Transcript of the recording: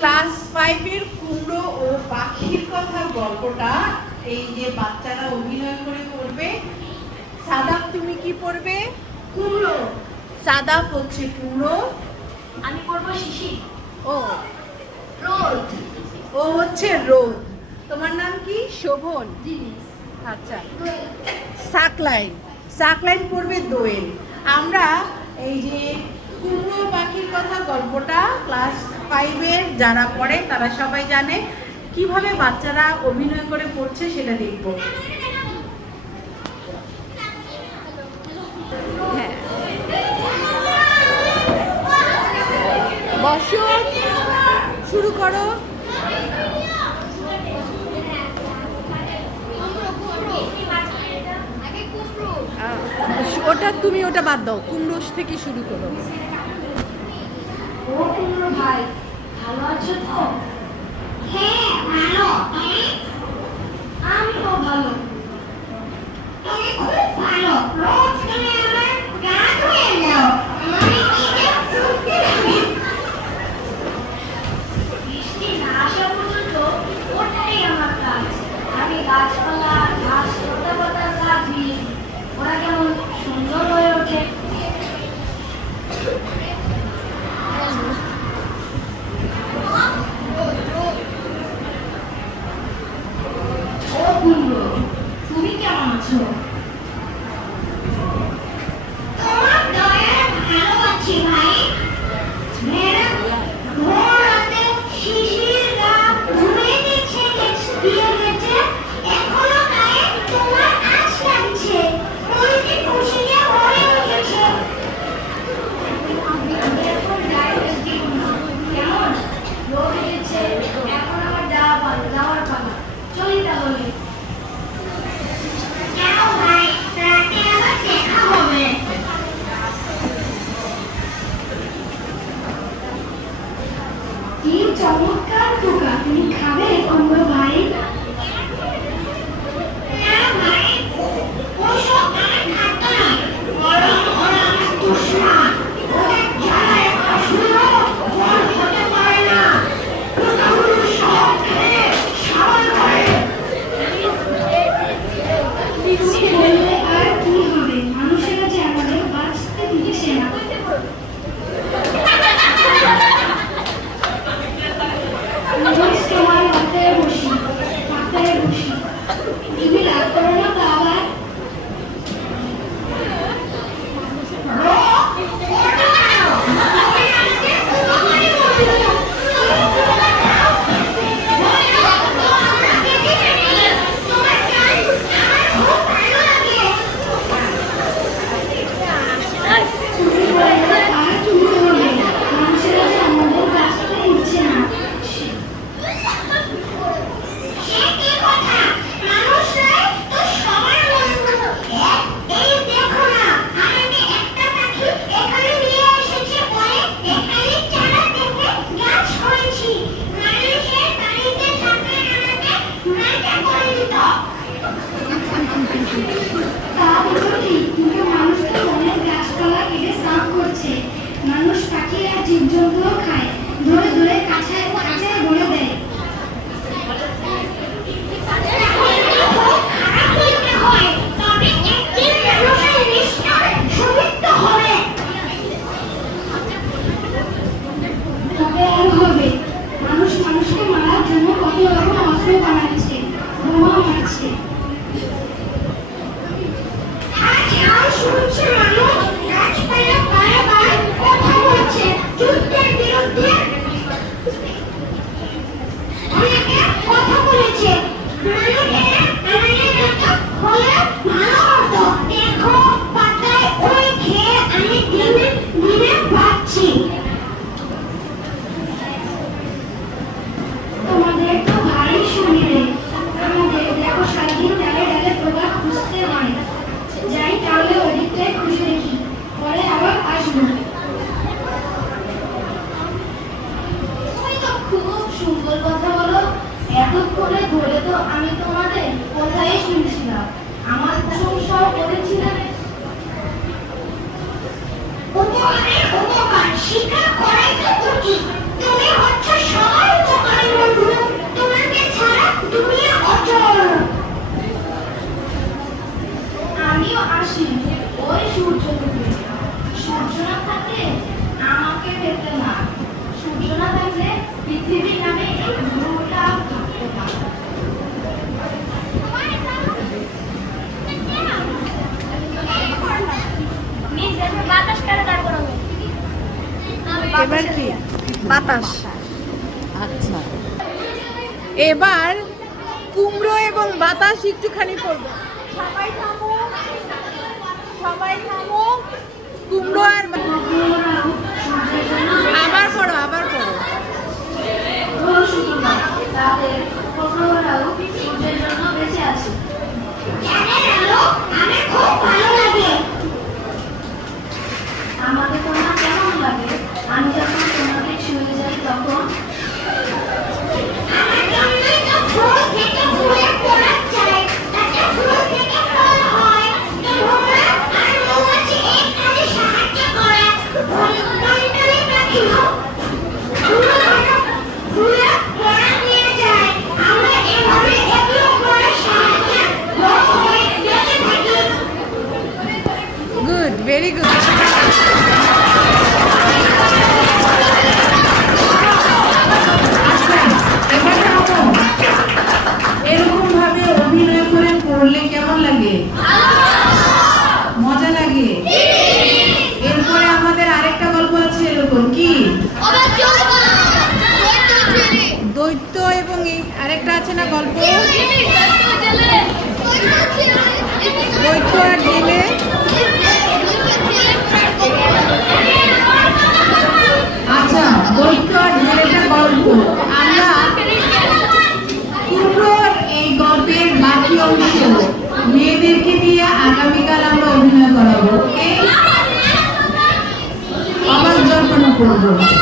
Class ফাইভের কুমড়ো ও পাখির কথা গল্পটা এই যে বাচ্চারা অভিনয় করে করবে সাদা তুমি কি পড়বে? কুমড়ো। সাদা হচ্ছে কুমড়ো। আমি পড়ব শিশি। ও। রোদ। ও হচ্ছে রোদ। তোমার নাম কি? শোভন। আচ্ছা। সাকলাইন। সাকলাইন পড়বে দোয়েল। আমরা এই যে কুমড়ো পাখির কথা গল্পটা ক্লাস ফাইভের যারা পড়ে, তারা সবাই জানে কীভাবে বাচ্চারা অভিনয় করে পড়ছে সেটা দেখব। হ্যাঁ। শুরু করো। ওটা তুমি ওটা বাদ দাও। কুমড়োস থেকে শুরু করো। ও কুমড়ো ভাই ভালো আছো তো? হ্যাঁ ভালো। আমি আমিও ভালো। তুমি কেমন আছো? চমৎকার টোকা তুমি খাবে এতক্ষণে ধরে তো আমি তোমাদের কথাই শুনছিলাম। আমার প্রশংসাও করেছিলেন। উপকারের করাই তো তুমি হচ্ছে সবার বাতাস। আচ্ছা। এবার কুমড়ো এবং বাতাস একটুখানি করব। সবাই থামো। সবাই থামো। কুমড়ো আর very good. অভিনয় করে পড়লে কেমন লাগে? মজা লাগে? এরপরে আমাদের আরেকটা গল্প আছে এরকম কি? দৈত্য এবং আছে না গল্প? দৈত্য আর Uhum.